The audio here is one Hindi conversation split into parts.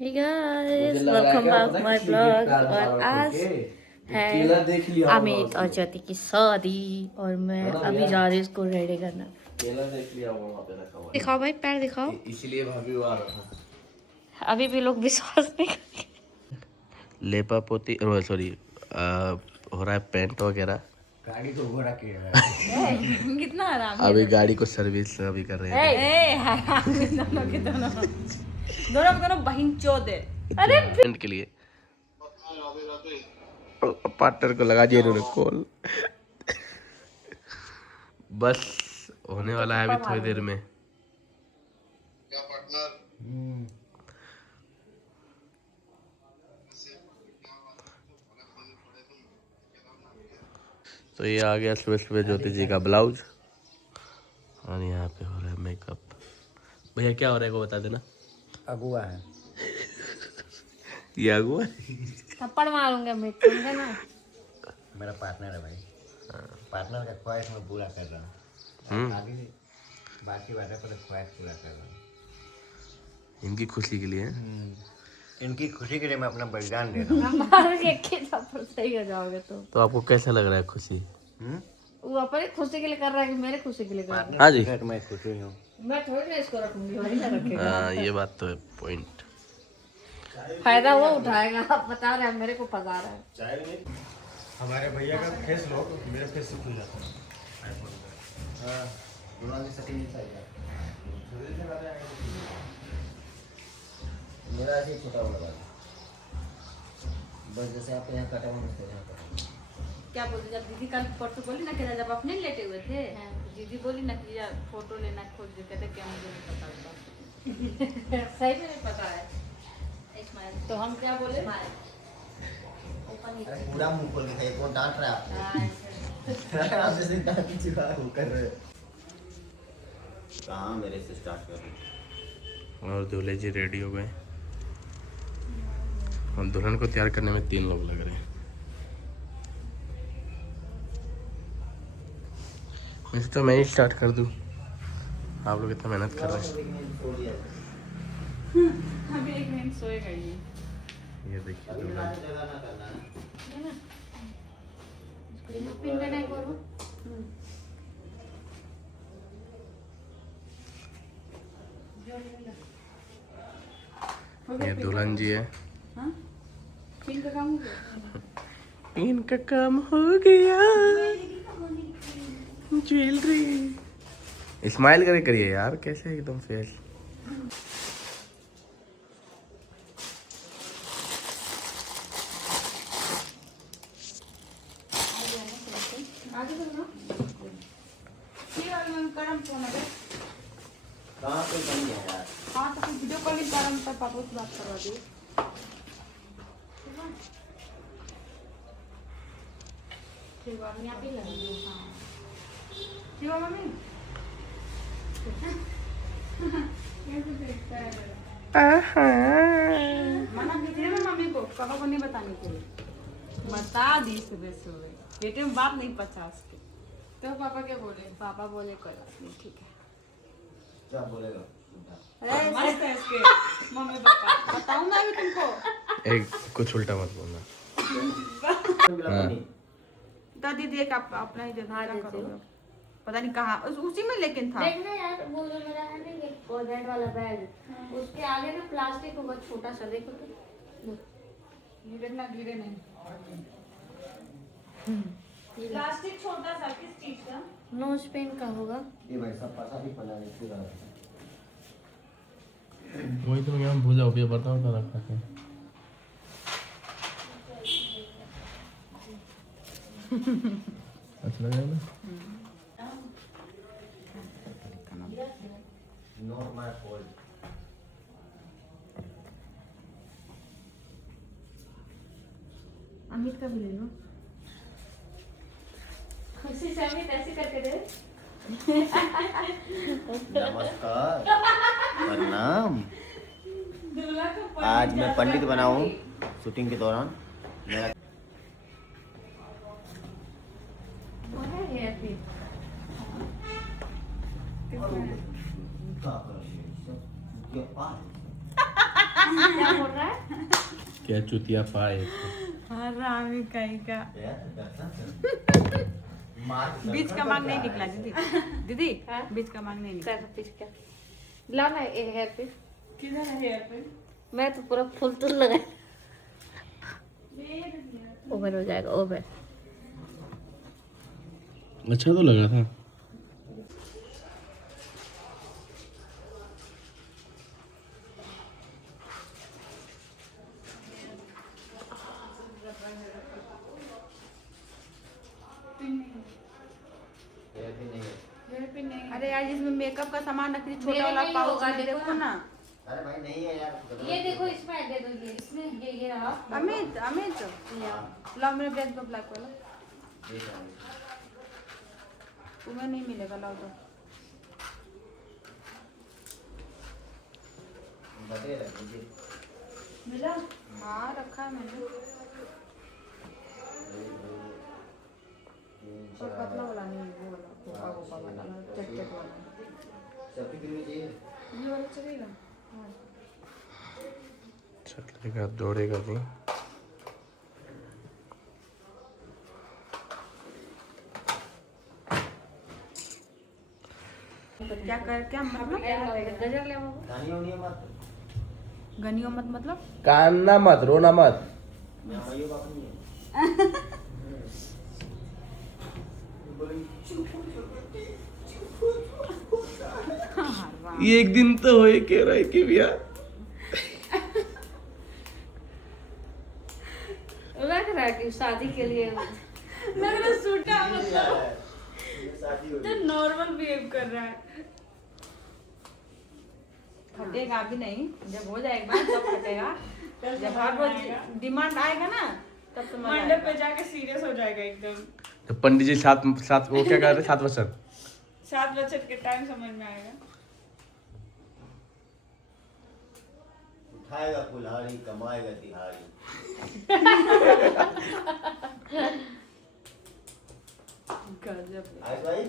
Hey guys welcome back my blog. और आज है अमित और ज्योति की शादी और मैं अभी जा रही हूँ उसको रेडी करना। केला देख लिया वहाँ पे रखा हुआ है। दिखाओ भाई, पैर दिखाओ। इसलिए भाभी वो आ रहा था। अभी भी लोग विश्वास नहीं करेंगे। लेपा पोती सॉरी हो रहा है पेंट वगैरह। गाड़ी को घोड़ा किया है। कितना आराम अभी गाड़ी को सर्विस अभी कर रहे हैं दोनों बहन चोद है। अरे पेंट के लिए। पार्टनर को लगा दिया इन्होंने कॉल। बस होने वाला है अभी थोड़ी देर में। तो ये आ गया सुबह सुबह ज्योति जी का ब्लाउज और यहाँ पे हो रहा है मेकअप। भैया क्या हो रहा है वो बता देना। अगुआ है। ये अगुआ थप्पड़ मारूंगा मैं, समझे ना। मेरा पार्टनर है भाई। पार्टनर का ख्वाहिश मैं पूरा कर रहा हूँ। आगे बाकी वाले पर ख्वाहिश पूरा कर रहा हूँ। इनकी खुशी के लिए। इनकी खुशी के लिए मैं अपना बलिदान दे रहा हूँ। मार के थप्पड़ सही हो जाओगे तो आपको कैसा लग रहा है खुशी? वो अपनी खुशी के लिए कर रहा है कि मेरे खुशी के लिए कर रहा है। हाँ जी। पार्टनर मैं खुशी हूँ। मैं थोड़ी ना इसको रखूंगी, वही ना रखेगा। हाँ ये बात तो है पॉइंट। फायदा वो उठाएगा। आप बता रहे हैं मेरे को फंसा रहा है। हमारे भैया का फेस लो तो मेरे फेस से खुल जाता है। मेरा ऐसे छोटा होगा बस जैसे आप यहाँ कटा हुआ मिलते हैं। क्या बोलते जब दीदी कल परसों बोली ना कि जब अपने लेटे हुए थे दीदी बोली ना कि यार फोटो लेना खोज के कहते क्या मुझे नहीं पता होगा। सही में नहीं पता है। स्माइल तो हम क्या बोले? अरे पूरा मुंह खोल के कौन डांट रहा है आपको? आप जैसे डांट चुका वो कर रहे कहाँ मेरे से स्टार्ट कर रहे। और दूल्हे जी रेडी हो गए और दुल्हन को तैयार करने में 3 लोग लग रहे हैं। वैसे तो मैं ही स्टार्ट कर दूं, आप लोग इतना मेहनत कर रहे हैं। अभी 1 मिनट सोएगा ये देखिए दुल्हन। पिन का नहीं करो। ये दुल्हन जी है। पिन का काम हो गया। इनका काम हो गया। ज्वेलरी स्माइल करके करिए यार, कैसे एकदम फेस। आगे बोलो ये वाला मैं करम फोन है कहाँ पे बन गया यार? हाँ तो फिर वीडियो कॉलिंग करम पर पापा से बात करवा दिए। ठीक है यहाँ पे लगी हाँ ठीक है मम्मी। मना कीजिए ना मम्मी को, पापा को नहीं बताने के लिए। बता दी सुबह सुबह बेटे में बात नहीं 50 के। तो पापा क्या बोले? पापा बोले कोई बात नहीं ठीक है। क्या बोलेगा? अरे मस्त है इसके मम्मी पापा। बताऊँ मैं भी तुमको? एक कुछ उल्टा मत बोलना। दादी देख आप अपना ही देखा करोगे। पता नहीं कहाँ उसी में लेकिन था। देखना यार, वो जो मेरा है ना ये कोजेंट वाला बैग, उसके आगे ना प्लास्टिक होगा छोटा सा, देखो तो। गिरे ना गिरे नहीं। प्लास्टिक छोटा सा किस चीज का? नोज पेन का होगा। ये भाई सब पता भी पड़ा नहीं पूरा। वही तो मैं भूल जाओ, ये बताओ तो रखा है। अच्छा लग रहा है ना? Not my fault. अमित का भी ले लो। खुशी से अमित ऐसे करके दे। नमस्कार प्रणाम। आज मैं पंडित बना हूँ शूटिंग के दौरान। मेरा क्या कर रही है? क्या बोल रहा है? क्या चुतिया पाए हाँ रामी कहीं का बीच का मांग नहीं निकला दीदी। दीदी बीच का मांग नहीं निकला। ला ना ये हेयर पे। किधर है हेयर पे? मैं तो पूरा फुल तुल लगा। ओवर हो जाएगा ओवर। अच्छा तो लगा था। अरे यार जिसमें मेकअप का सामान रखी छोटा वाला पाउच में देखो ना। अरे भाई नहीं है यार। ये देखो इसमें दे दो ये इसमें ये रहा। अमित अमित लाओ मेरे बैग दो ब्लैक वाला। तुम्हें नहीं मिलेगा लाओ दो। मिला? हाँ रखा है मैंने। और पतला वाला नहीं वो वाला गोपा गोपा वाला चट वाला। सबकी कितनी चाहिए? ये वाला चलेगा? हाँ। चलेगा दौड़ेगा नहीं। क्या कर क्या मतलब? गजर ले बाबू। गानियों नहीं मत। गनियो मत मतलब? कानना मत, रोना मत। मैं मयो बाप नहीं है। ये एक दिन तो होए कह रहा है कि भैया लग रहा है कि शादी के लिए मेरा सूटा मतलब शादी हो तो नॉर्मल बिहेव कर रहा है। फटेगा भी नहीं, जब हो जाएगा तब फटेगा। जब हर रोज डिमांड आएगा ना तब तो मंडप पे जाके सीरियस हो जाएगा एकदम। तो पंडित जी सात सात वो क्या कर रहे 7 वचन 7 बजे के टाइम समझ में आएगा। उठाएगा कुल्हाड़ी कमाएगा दिहाड़ी। गजब। आयुष भाई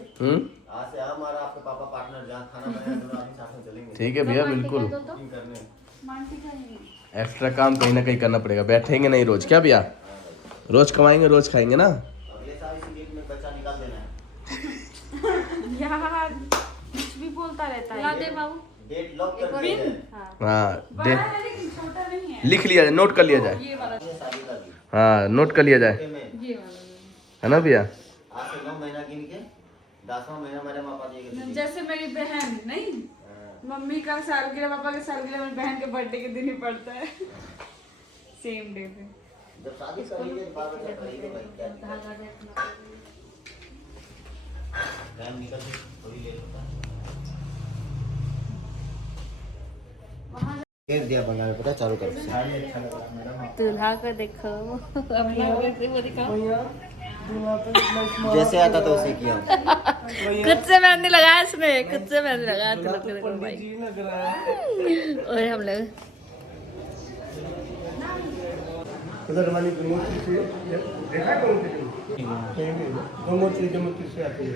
आज से हमारा आपके पापा पार्टनर जहाँ खाना बनाएंगे दोनों आदमी साथ में चलेंगे। ठीक है भैया बिल्कुल। कुकिंग करने। एक्स्ट्रा काम कहीं ना कहीं करना पड़ेगा, बैठेंगे नहीं रोज। क्या भैया रोज कमाएंगे रोज खाएंगे ना। अगले साल इसी डेट में बच्चा निकाल देना है। यार कुछ भी बोलता रहता है। ला दे बाबू। डेट लॉक कर दिया जाए। हाँ बड़ा है लेकिन छोटा नहीं है। लिख लिया जाए, नोट कर लिया जाए। ये वाला ये शादी का दिन। हाँ नोट कर लिया जाए, में ये वाला है ना भैया। आज से 9 महीना गिन के 10वां महीना मेरे माँ बाप जी के दिन। जैसे मेरी बहन नहीं मम्मी का सालगिरह पापा का सालगिरह मेरी बहन के बर्थडे के दिन ही पड़ता है सेम डे पे। जब शादी करेंगे तो बाल बच्चा करेंगे भाई क्या टाइम निकल के थोड़ी लेट होता है। फेंक दिया बंगाल में पता है चारों तरफ से। दूल्हा को देखो अपना वो दिखाओ। जैसे आता था वैसे किया। खुद से मेहंदी लगाया इसने, खुद से मेहंदी लगाया तिलक के देखो भाई। और हम लोग उधर वाली मूर्ति से देखा कौन सी दो मूर्ति जो मूर्ति से आती है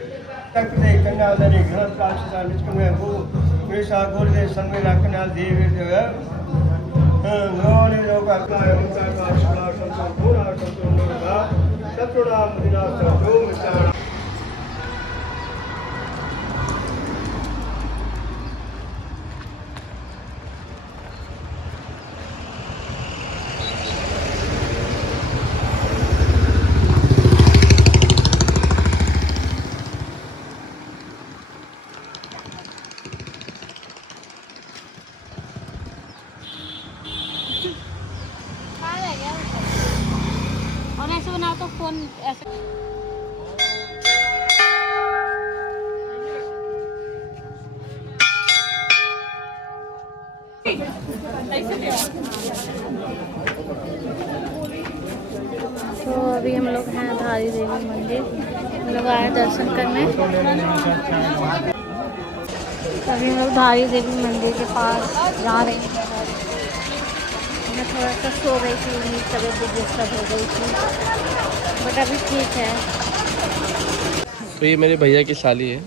तक दे कन्या दरे घर काल से निष्क में वो वैसा गोल दे सन में कन्या देवी जो है नौने लोग का उनका का संपूर्ण संपूर्ण का सतुराम विनाश जो मिटा। और ऐसे बनाओ तो फोन ऐसे। तो अभी हम लोग हैं धारी देवी मंदिर, हम लोग आए दर्शन करने। अभी हम लोग धारी देवी मंदिर के पास जा रहे हैं। मैं थोड़ा सा सो गई थी, मेरी तबीयत भी डिस्टर्ब हो गई थी, बट अभी ठीक है। तो ये मेरे भैया की साली है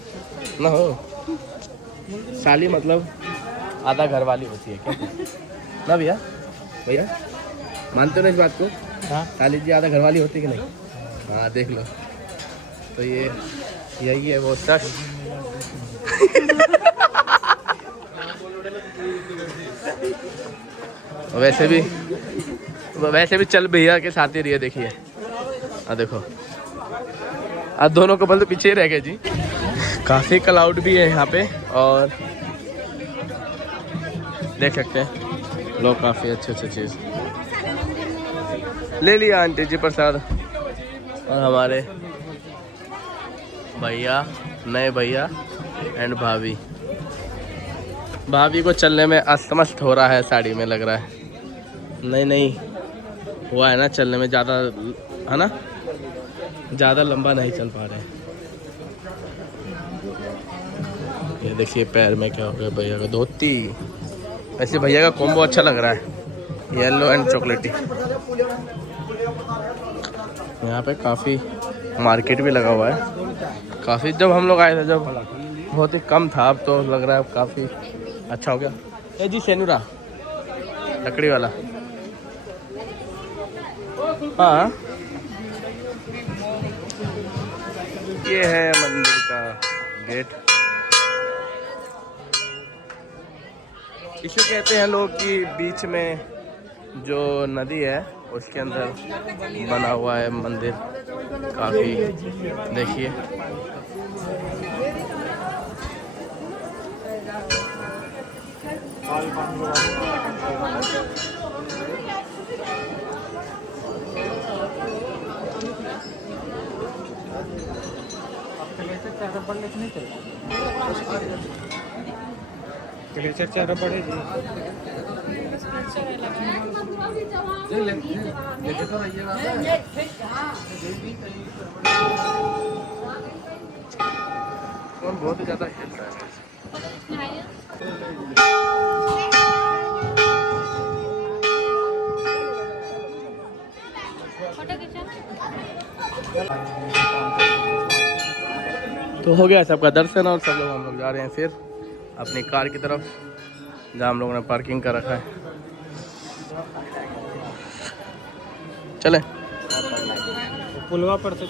ना। हो साली मतलब आधा घर वाली होती है क्या। ना भैया भैया मानते हो ना इस बात को? हाँ। साली जी आधा घरवाली होती कि नहीं? हाँ देख लो। तो ये यही है वो शख्स। वैसे भी चल भैया के साथ ही रही है। देखिए देखो दोनों कपल तो पीछे ही रह गए जी। काफ़ी क्लाउड भी है यहाँ पे और देख सकते हैं लोग काफ़ी अच्छे चीज़ ले लिया आंटी जी प्रसाद। और हमारे भैया नए भैया एंड भाभी को चलने में असमस्त हो रहा है साड़ी में लग रहा है। नहीं हुआ है ना चलने में ज़्यादा है ना, ज़्यादा लंबा नहीं चल पा रहे हैं। ये देखिए पैर में क्या हो गया भैया का धोती। वैसे भैया का कॉम्बो अच्छा लग रहा है, येलो एंड चॉकलेटी। यहाँ पे काफ़ी मार्केट भी लगा हुआ है। काफ़ी जब हम लोग आए थे जब बहुत ही कम था, अब तो लग रहा है काफ़ी अच्छा हो गया। ए जी सेनुरा लकड़ी वाला। हाँ ये है मंदिर का गेट। इसे कहते हैं लोग कि बीच में जो नदी है उसके अंदर बना हुआ है मंदिर। काफ़ी देखिए कौन बहुत ही ज़्यादा हिल रहा है। तो हो गया सबका दर्शन और सब लोग हम लोग जा रहे हैं फिर अपनी कार की तरफ जहाँ हम लोगों ने पार्किंग कर रखा है। चले पुलवा पर से